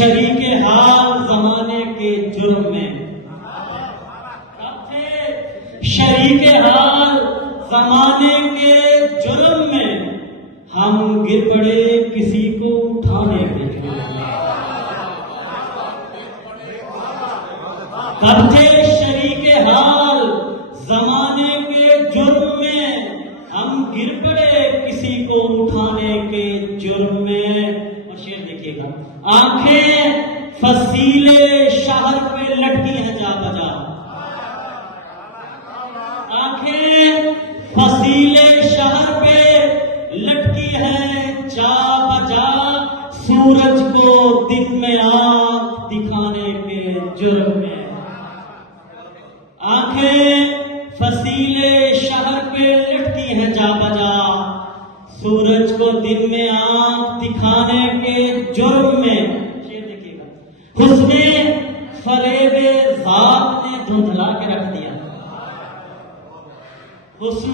شریک حال زمانے کے جرم میں، شریک حال زمانے کے جرم میں، ہم گر پڑے کسی کو اٹھانے کے جرم میں۔ کب تھے شریک حال زمانے کے جرم میں، ہم گر پڑے کسی کو اٹھانے کے جرم میں۔ اور شعر دیکھیے گا، آنکھیں فصیلے شہر پہ لٹکی ہیں جا بجا، آنکھیں فصیلے شہر پہ لٹکی ہے جا بجا، سورج کو دن میں آنکھ دکھانے کے جرم میں۔ آنکھیں فصیلے شہر پہ لٹکی ہیں جا بجا، سورج کو دن میں آنکھ دکھانے کے جرم میں۔ یہ دیکھیے گا، حسن فریب ذات نے دھندلا کے رکھ دیا، حسن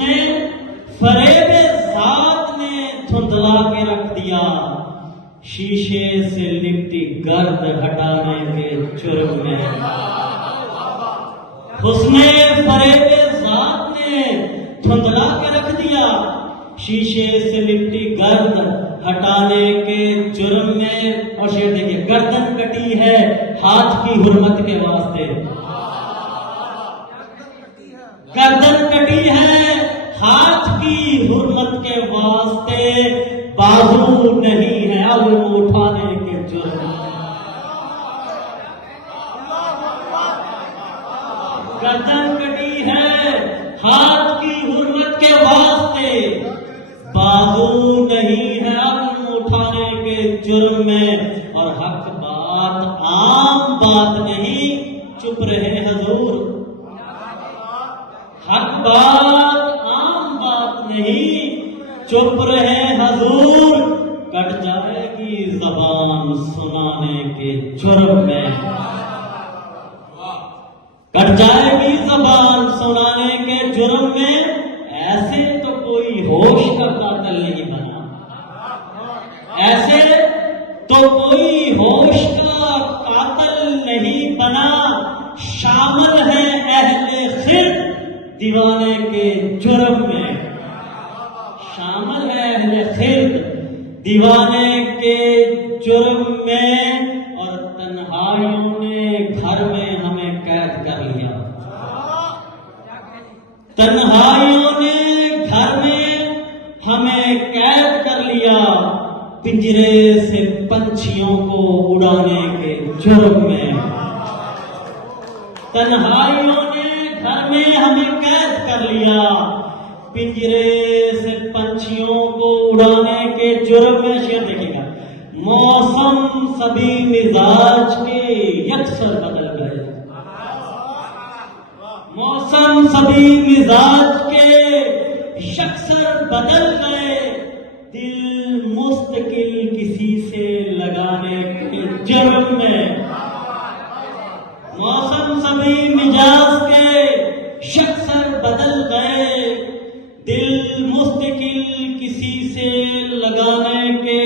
فریب ذات نے دھندلا کے رکھ دیا، شیشے سے لپٹی گرد ہٹانے کے جرم میں۔ حسن فریب ذات نے دھندلا کے رکھ دیا، شیشے سے لپٹی گرد ہٹانے کے جرم میں۔ اور شعر دیکھیے، گردن کٹی ہے ہاتھ کی حرمت کے واسطے، گردن کٹی ہے ہاتھ کی حرمت کے واسطے، بازو نہیں ہے اب اٹھانے کے جرم میں۔ گردن کٹی ہے ہاتھ کی حرمت کے واسطے، بازو نہیں ہے اب اٹھانے کے جرم میں۔ اور حق بات عام بات نہیں، چپ رہے حضور، حق بات عام بات نہیں، چپ رہے حضور، کٹ جائے گی زبان سنانے کے جرم میں، کٹ جائے گی زبان سنانے کے جرم میں۔ ایسے تو کوئی ہوش کا قاتل نہیں بنا، ایسے تو کوئی ہوش کا قاتل نہیں بنا، شامل ہے اہل خرد دیوانے کے جرم میں، شامل ہے اہل خرد دیوانے کے جرم میں۔ اور تنہائیوں نے گھر میں ہمیں قید کر لیا، تنہائیوں نے گھر میں ہمیں قید کر لیا، پنجرے سے پنچھیوں کو اڑانے کے جرم میں۔ تنہائیوں نے گھر میں ہمیں قید کر لیا، پنجرے سے پنچھیوں کو اڑانے کے جرم میں۔ شعر دیکھیے گا، موسم سبھی مزاج کے یکسر بدل گئے، موسم سبھی مزاج کے یکسر بدل گئے، دل مستقل کسی سے لگانے کے جرم میں۔ موسم سبھی مزاج کے یکسر بدل گئے، دل مستقل کسی سے لگانے کے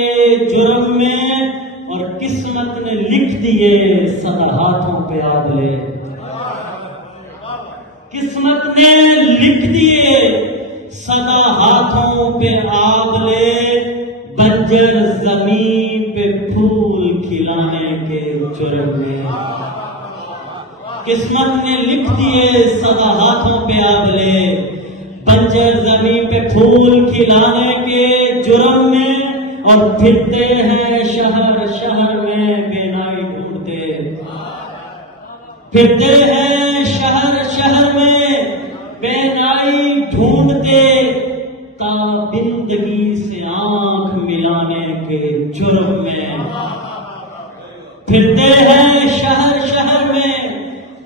جرم میں۔ اور قسمت نے لکھ دیے سدا ہاتھوں پہ آدلے، قسمت نے لکھ دیے سدا ہاتھوں پہ آدلے، بنجر زمین پہ پھول کھلانے کے جرم میں۔ قسمت نے لکھ دیے سدا ہاتھوں پہ آدلے، بنجر زمین پہ پھول کھلانے کے جرم میں۔ اور پھرتے ہیں شہر شہر میں بے نائی ڈھونڈتے، پھرتے ہیں شہر شہر میں بے نائی ڈھونڈتے، تابندگی سے آنکھ ملانے کے جرم میں۔ پھرتے ہیں شہر شہر میں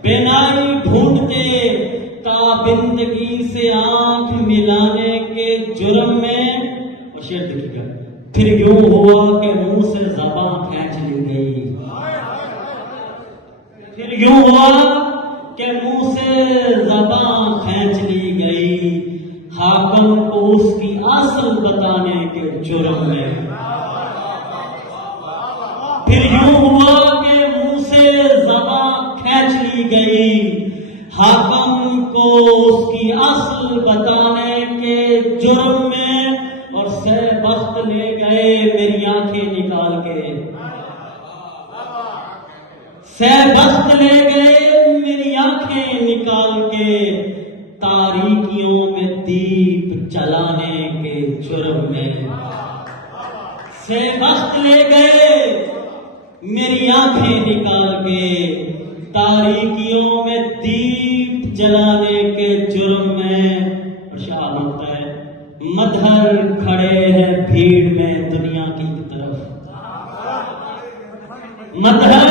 بے نائی ڈھونڈتے، تابندگی سے آنکھ ملانے کے جرم میں۔ اور شعر دیکھیے گا، پھر یوں ہوا کہ منہ سے زبان کھینچ لی گئی، پھر یوں ہوا کہ منہ سے زبان کھینچ لی گئی، حاکم کو اس کی اصل بتانے کے جرم میں۔ پھر یوں ہوا دی گئی، حاکم کو اس کی اصل بتانے کے جرم میں، اور سہ بخت لے گئے میری آنکھیں نکال کے، سہ بخت لے گئے میری آنکھیں نکال کے، تاریکیوں میں دیپ جلانے کے جرم میں، سہ بخت لے گئے میری آنکھیں نکال کے، تاریکیوں میں دیپ جلانے کے جرم میں۔ ارشاد ہوتا ہے مدھر کھڑے ہیں بھیڑ میں دنیا کی طرف، مدھر